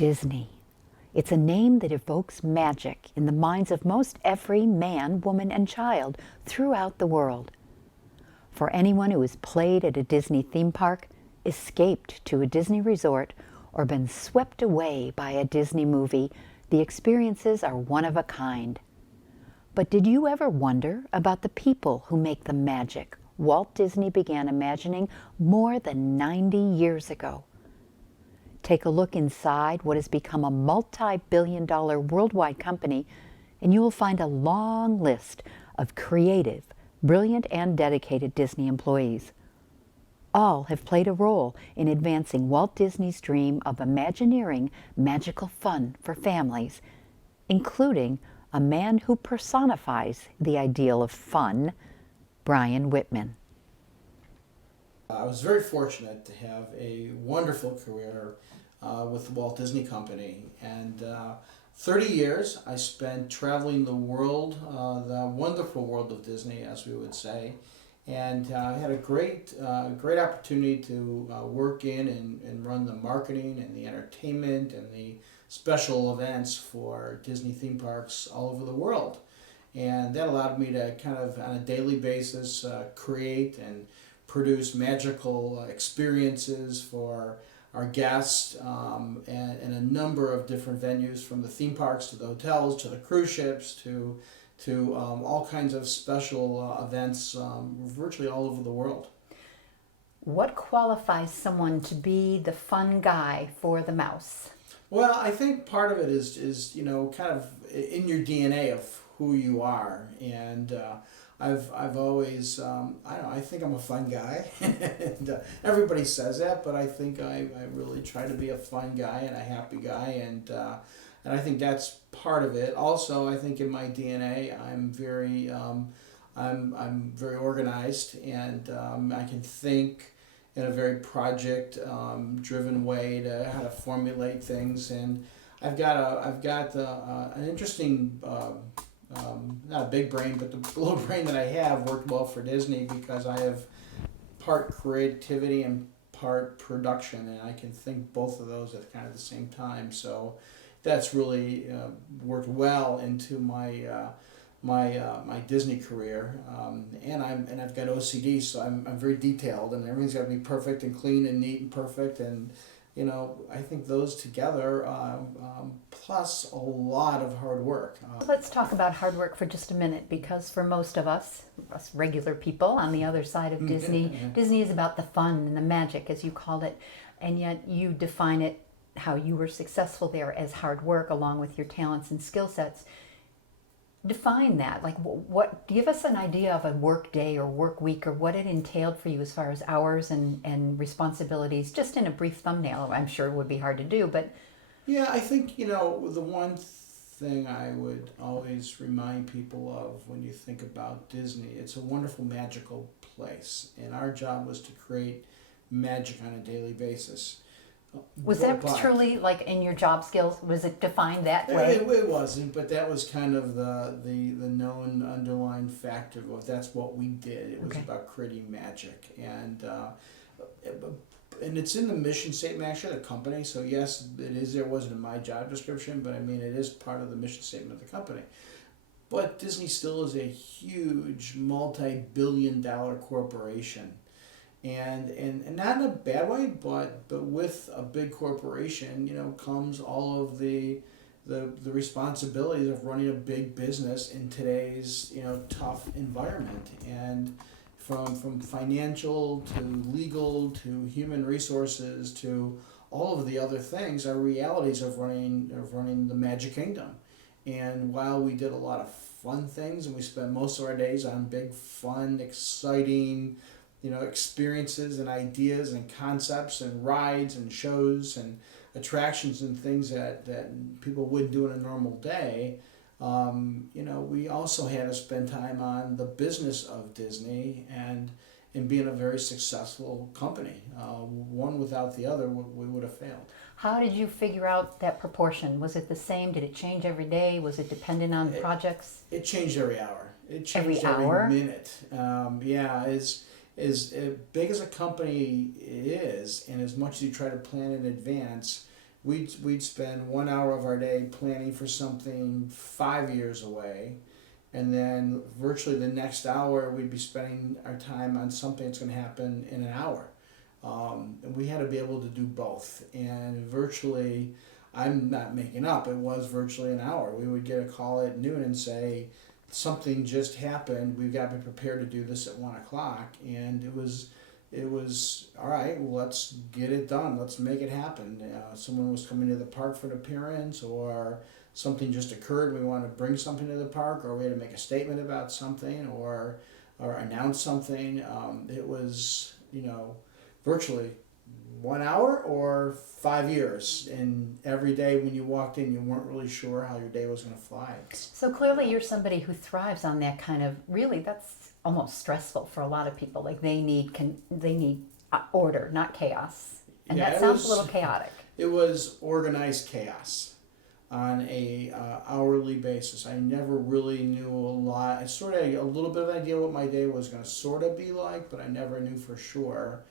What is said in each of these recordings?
Disney. It's a name that evokes magic in the minds of most every man, woman, and child throughout the world. For anyone who has played at a Disney theme park, escaped to a Disney resort, or been swept away by a Disney movie, the experiences are one of a kind. But did you ever wonder about the people who make the magic Walt Disney began imagining more than 90 years ago? Take a look inside what has become a multi-billion-dollar worldwide company, and you will find a long list of creative, brilliant, and dedicated Disney employees. All have played a role in advancing Walt Disney's dream of Imagineering magical fun for families, including a man who personifies the ideal of fun, Bryan Wittman. I was very fortunate to have a wonderful career with the Walt Disney Company, and 30 years I spent traveling the world, the wonderful world of Disney, as we would say, and I had a great opportunity to work in and run the marketing and the entertainment and the special events for Disney theme parks all over the world, and that allowed me to kind of on a daily basis create and produce magical experiences for our guests and a number of different venues, from the theme parks to the hotels to the cruise ships to all kinds of special events virtually all over the world. What qualifies someone to be the fun guy for the mouse? Well, I think part of it is kind of in your DNA of who you are, and I've always I don't know, I think I'm a fun guy, and everybody says that, but I think I really try to be a fun guy and a happy guy, and I think that's part of it. Also, I think in my DNA, I'm very organized, and I can think in a very project driven way to how to formulate things, and I've got an interesting. Not a big brain, but the little brain that I have worked well for Disney because I have part creativity and part production, and I can think both of those at kind of the same time. So that's really worked well into my Disney career, and I've got OCD, so I'm very detailed, and everything's got to be perfect and clean and neat and perfect, and I think those together, plus a lot of hard work. Let's talk about hard work for just a minute, because for most of us regular people on the other side of Disney, Disney is about the fun and the magic, as you called it, and yet you define it, how you were successful there, as hard work along with your talents and skill sets. Define that. Like, what give us an idea of a work day or work week, or what it entailed for you as far as hours and responsibilities, just in a brief thumbnail. I'm sure it would be hard to do, but yeah, I think the one thing I would always remind people of when you think about Disney, it's a wonderful magical place, and our job was to create magic on a daily basis. Was that truly, like, in your job skills? Was it defined that way? It wasn't, but that was kind of the known underlying factor of that's what we did. It was about creating magic, and it's in the mission statement actually of the company. So yes, it is. There wasn't in my job description, but I mean it is part of the mission statement of the company. But Disney still is a huge multi-billion-dollar corporation. And not in a bad way, but with a big corporation, comes all of the responsibilities of running a big business in today's tough environment, and from financial to legal to human resources to all of the other things are realities of running the Magic Kingdom. And while we did a lot of fun things, and we spent most of our days on big, fun, exciting experiences and ideas and concepts and rides and shows and attractions and things that people wouldn't do in a normal day, we also had to spend time on the business of Disney and being a very successful company. One without the other, we would have failed. How did you figure out that proportion? Was it the same? Did it change every day? Was it dependent on projects? It changed every hour. It changed every minute. As big as a company is, and as much as you try to plan in advance, we'd spend 1 hour of our day planning for something 5 years away, and then virtually the next hour we'd be spending our time on something that's going to happen in an hour. And we had to be able to do both. And virtually, I'm not making up, it was virtually an hour. We would get a call at noon and say, something just happened, we've got to be prepared to do this at 1 o'clock. And it was all right, well, let's get it done, let's make it happen. Someone was coming to the park for an appearance, or something just occurred, we wanted to bring something to the park, or we had to make a statement about something, or announce something. It was, virtually 1 hour or 5 years, and every day when you walked in, you weren't really sure how your day was going to fly. So clearly you're somebody who thrives on that kind of, really, that's almost stressful for a lot of people. Like they need order, not chaos. And Yeah, that sounds a little chaotic. It was organized chaos on a hourly basis. I never really knew a lot. I sort of a little bit of an idea what my day was going to sort of be like, but I never knew for sure.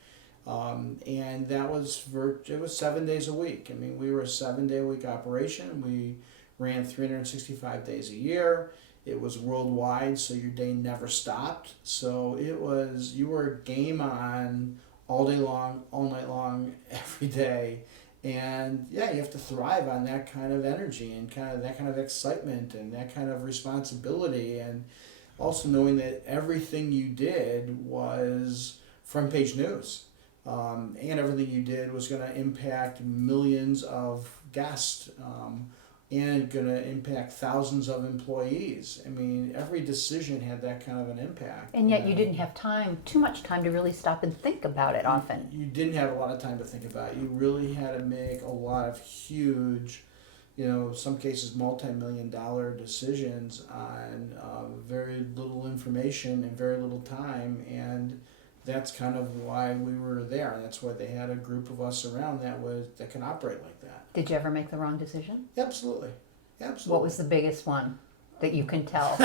And that was it was 7 days a week. I mean, we were a 7-day-a-week operation. We ran 365 days a year. It was worldwide, so your day never stopped. So you were game on all day long, all night long, every day. And yeah, you have to thrive on that kind of energy and kind of that kind of excitement and that kind of responsibility, and also knowing that everything you did was front page news. And everything you did was going to impact millions of guests, and going to impact thousands of employees. I mean, every decision had that kind of an impact. And yet you didn't have too much time to really stop and think about it often. You didn't have a lot of time to think about it. You really had to make a lot of huge, some cases multi-million-dollar decisions on very little information and very little time. And that's kind of why we were there. And that's why they had a group of us around that can operate like that. Did you ever make the wrong decision? Absolutely. Absolutely. What was the biggest one that you can tell?